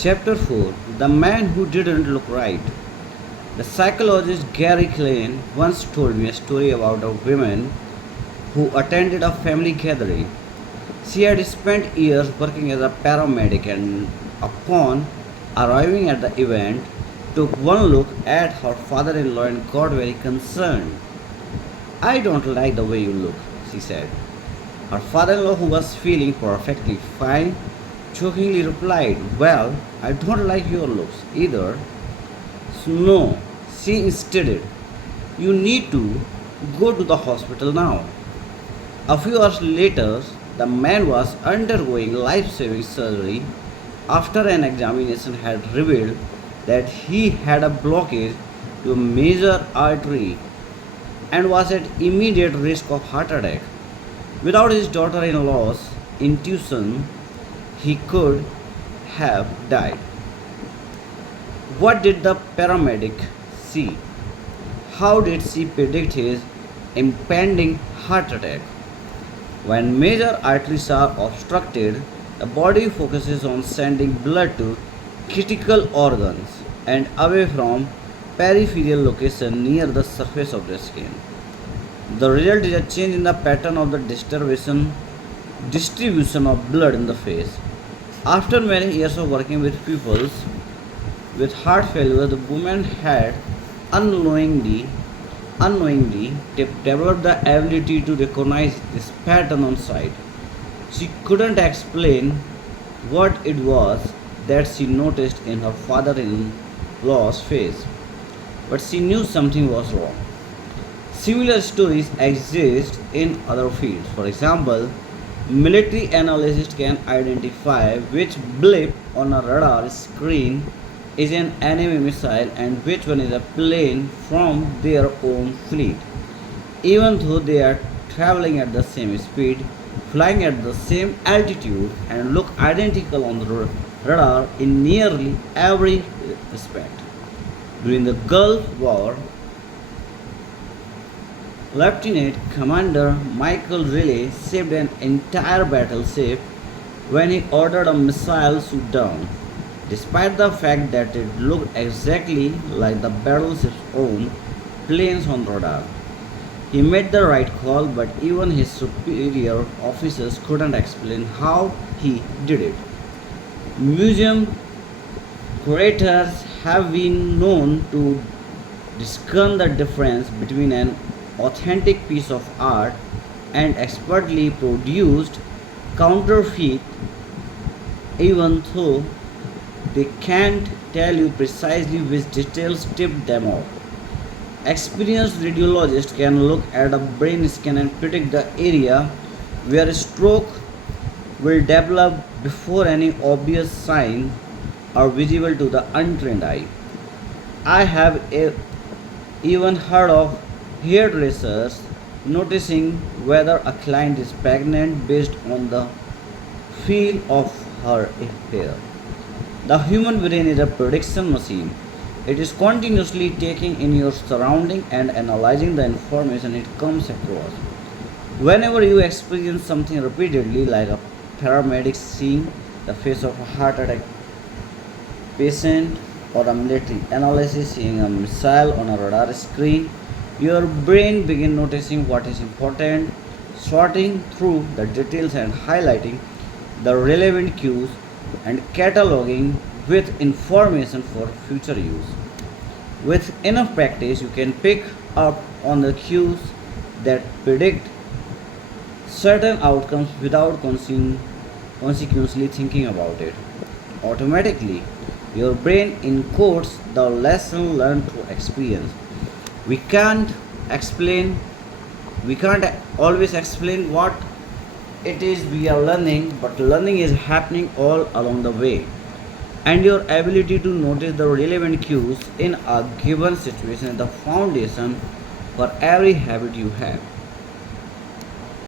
Chapter 4: The Man Who Didn't Look Right. The psychologist Gary Klein once told me a story about a woman who attended a family gathering. She had spent years working as a paramedic and, upon arriving at the event, took one look at her father in law and got very concerned. "I don't like the way you look," she said. Her father in law, who was feeling perfectly fine, jokingly replied, "Well, I don't like your looks either." "No," she insisted. "You need to go to the hospital now." A few hours later, the man was undergoing life saving surgery after an examination had revealed that he had a blockage to a major artery and was at immediate risk of heart attack. Without his daughter in law's intuition, he could have died. What did the paramedic see? How did she predict his impending heart attack? When major arteries are obstructed, the body focuses on sending blood to critical organs and away from peripheral location near the surface of the skin. The result is a change in the pattern of the distribution of blood in the face. After many years of working with people with heart failure, the woman had unknowingly, unknowingly developed the ability to recognize this pattern on sight. She couldn't explain what it was that she noticed in her father in law's face, but she knew something was wrong. Similar stories exist in other fields. For example, military analysts can identify which blip on a radar screen is an enemy missile and which one is a plane from their own fleet, even though they are traveling at the same speed, flying at the same altitude, and look identical on the radar in nearly every respect. During the Gulf War, Lieutenant Commander Michael Riley saved an entire battleship when he ordered a missile shoot down, despite the fact that it looked exactly like the battleship's own planes on radar. He made the right call, but even his superior officers couldn't explain how he did it. Museum curators have been known to discern the difference between an authentic piece of art and expertly produced counterfeit, even though they can't tell you precisely which details tipped them off. Experienced radiologists can look at a brain scan and predict the area where a stroke will develop before any obvious signs are visible to the untrained eye. I have even heard of hairdressers noticing whether a client is pregnant based on the feel of her hair. The human brain is a prediction machine. It is continuously taking in your surrounding and analyzing the information it comes across. Whenever you experience something repeatedly, like a paramedic seeing the face of a heart attack patient or a military analyst seeing a missile on a radar screen, your brain begins noticing what is important, sorting through the details and highlighting the relevant cues and cataloging with information for future use. With enough practice, you can pick up on the cues that predict certain outcomes without consequently thinking about it. Automatically, your brain encodes the lesson learned through experience. We can't explain, we can't always explain what it is we are learning, but learning is happening all along the way. And your ability to notice the relevant cues in a given situation is the foundation for every habit you have.